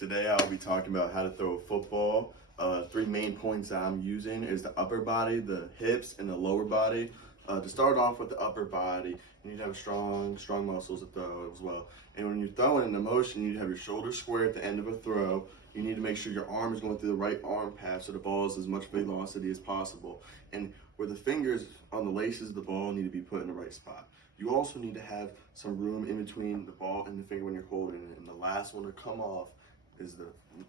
Today I'll be talking about how to throw a football. Three main points that I'm using is the upper body, the hips, and the lower body. To start off with the upper body, you need to have strong muscles to throw as well. And when you're throwing in the motion, you need to have your shoulders square at the end of a throw. You need to make sure your arm is going through the right arm path so the ball is as much velocity as possible. And where the fingers on the laces of the ball need to be put in the right spot. You also need to have some room in between the ball and the finger when you're holding it. And the last one to come off is the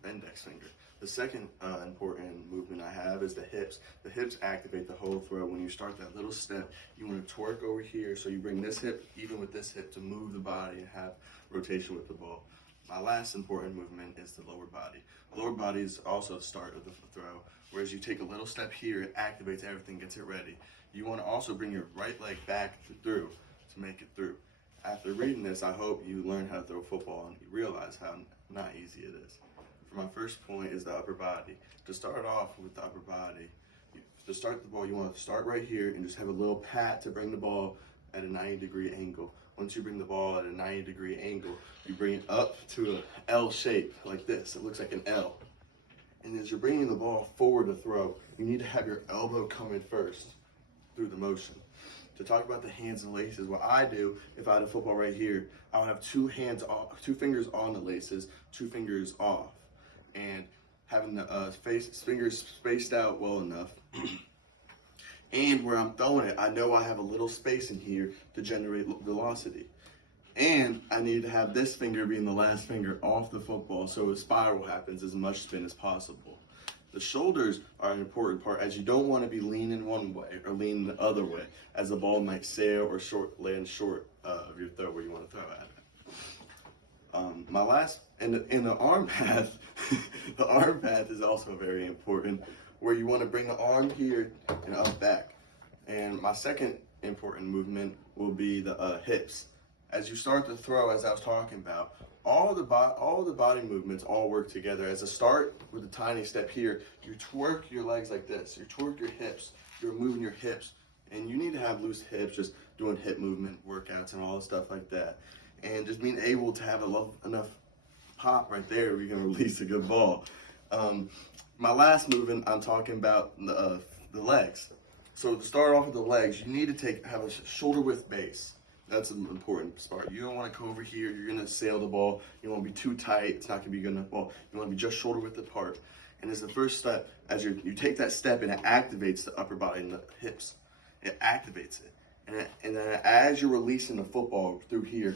index finger. The second important movement I have is the hips. The hips activate the whole throw. When you start that little step, you want to torque over here, so you bring this hip even with this hip to move the body and have rotation with the ball. My last important movement is the lower body. The lower body is also the start of the throw, whereas you take a little step here, it activates everything, gets it ready. You want to also bring your right leg back through to make it through. After reading this, I hope you learn how to throw football and you realize how not easy it is. For my first point is the upper body. To start off with the upper body, to start the ball, you want to start right here and just have a little pat to bring the ball at a 90-degree angle. Once you bring the ball at a 90-degree angle, you bring it up to an L shape like this. It looks like an L. And as you're bringing the ball forward to throw, you need to have your elbow come in first through the motion. To talk about the hands and laces, what I do if I had a football right here, I would have two fingers on the laces, two fingers off, and having the fingers spaced out well enough. And where I'm throwing it, I know I have a little space in here to generate velocity. And I need to have this finger being the last finger off the football so a spiral happens as much spin as possible. The shoulders are an important part, as you don't want to be leaning one way or leaning the other way, as the ball might sail or land short of your throw where you want to throw at it. My last, in the arm path, the arm path is also very important, where you want to bring the arm here and up back. And my second important movement will be the hips. As you start to throw, as I was talking about, all the body movements all work together. As a start with a tiny step here, you twerk your legs like this. You twerk your hips. You're moving your hips. And you need to have loose hips, just doing hip movement workouts and all the stuff like that. And just being able to have enough pop right there where you can release a good ball. My last movement, I'm talking about the legs. So to start off with the legs, you need to have a shoulder width base. That's an important part. You don't want to come over here. You're going to sail the ball. You don't want to be too tight. It's not going to be good enough ball. You want to be just shoulder width apart. And as the first step, as you take that step, and it activates the upper body and the hips. It activates it. And then as you're releasing the football through here,